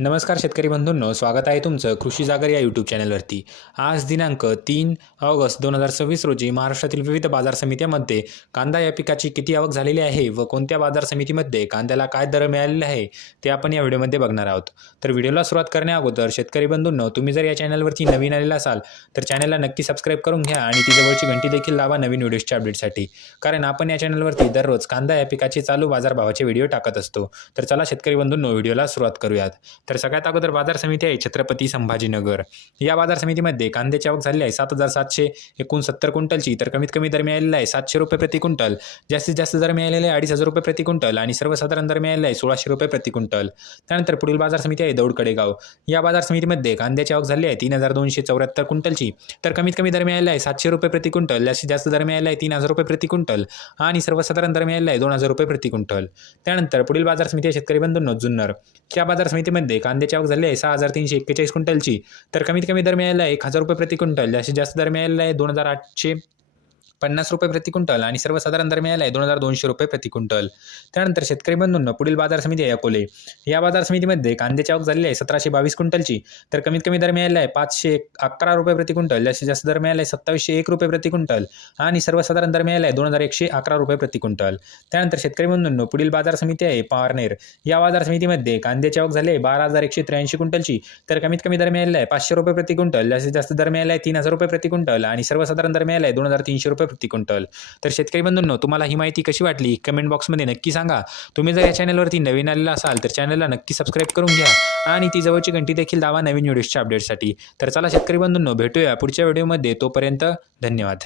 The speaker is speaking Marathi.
नमस्कार शेतकरी बंधूंनो, स्वागत आहे तुमचं कृषी जागर या यूट्यूब चॅनलवरती। आज दिनांक 3 ऑगस्ट 2026 रोजी महाराष्ट्रातील विविध बाजार समित्यांमध्ये कांदा या पिकाची किती आवक झालेली आहे व कोणत्या बाजार समितीमध्ये कांद्याला काय दर मिळालेले आहे ते आपण या व्हिडिओमध्ये बघणार आहोत। तर व्हिडिओला सुरुवात करण्याअगोदर शेतकरी बंधूंनो, तुम्ही जर या चॅनलवरती नवीन आलेला असाल तर चॅनलला नक्की सबस्क्राईब करून घ्या आणि ती जवळची घंटी देखील दाबा नवीन व्हिडिओच्या अपडेटसाठी, कारण आपण या चॅनलवरती दररोज कांदा या पिकाचे चालू बाजारभावाचे व्हिडिओ टाकत असतो। तर चला शेतकरी बंधूंनो, व्हिडिओला सुरुवात करूयात। तर सगळ्यात अगोदर बाजार समिती आहे छत्रपती संभाजीनगर। या बाजार समितीमध्ये कांद्याची आवक झाली आहे 7,769 क्विंटलची। तर कमीत कमी दर मिळालेला आहे 700 रुपये प्रति क्विंटल, जास्तीत जास्त दर मिळालेला आहे 2,500 रुपये प्रति क्विंटल आणि सर्वसाधारण दर मिळालेला आहे 1,600 रुपये प्रति क्विंटल। त्यानंतर पुढील बाजार समिती आहे दौडकडेगाव। या बाजार समितीमध्ये कांद्याची आवक झाली आहे 3,274 क्विंटलची। तर कमीत कमी दर मिळालेला आहे 700 रुपये प्रति क्विंटल, जास्तीत जास्त दर मिळालेला आहे 3,000 रुपये प्रति क्विंटल आणि सर्वसाधारण दर मिळालेला आहे 2,000 रुपये प्रति क्विंटल। त्यानंतर पुढील बाजार समिती आहे शेतकरी बंधूंनो जुन्नर। या बाजार समितीमध्ये कांद्याची आवक झाली आहे 6,341 क्विंटलची। तर कमीत कमी दर मिळालेला आहे 1,000 रुपये प्रति क्विंटल, जास्तीत जास्त दर मिळालेला आहे 2,850 रुपये प्रति क्विंटल आणि सर्वसाधारण दर मिळाला आहे 2,200 रुपये प्रति क्विंटल। त्यानंतर शेतकरी बंधूंनो पुढील बाजार समिती आहे अकोले। या बाजार समितीमध्ये कांद्याची आवक झालेली आहे 1,722 क्विंटलची। तर कमीत कमी दर मिळालेला आहे 511 रुपये प्रति क्विंटल, जास्तीत जास्त दर मिळाला आहे 2,701 रुपये प्रति क्विंटल आणि सर्वसाधारण दर मिळाला आहे 2,111 रुपये प्रति क्विंटल। त्यानंतर शेतकरी बंधूंनो पुढील बाजार समिती आहे पारनेर। या बाजार समितीमध्ये कांद्याची आवक झाली आहे 12,183 क्विंटलची। तर कमीत कमी दर मिळालेला आहे 500 रुपये प्रति क्विंटल, जास्तीत जास्त दर मिळाला आहे 3,000 रुपये प्रति क्विंटल आणि सर्वसाधारण दर मिळाला आहे 2,300 रुपये प्रति क्विंटल। तर शेतकरी बंधूंनो, तुम्हाला ही माहिती कशी वाटली कमेंट बॉक्समध्ये नक्की सांगा। तुम्ही जर या चॅनलवरती नवीन आलेला असाल तर चॅनलला नक्की सबस्क्राईब करून घ्या आणि ती जवळची घंटी देखील दाबा नवीन व्हिडिओच्या अपडेटसाठी। तर चला शेतकरी बंधूंनो, भेटूया पुढच्या व्हिडिओमध्ये। तोपर्यंत धन्यवाद।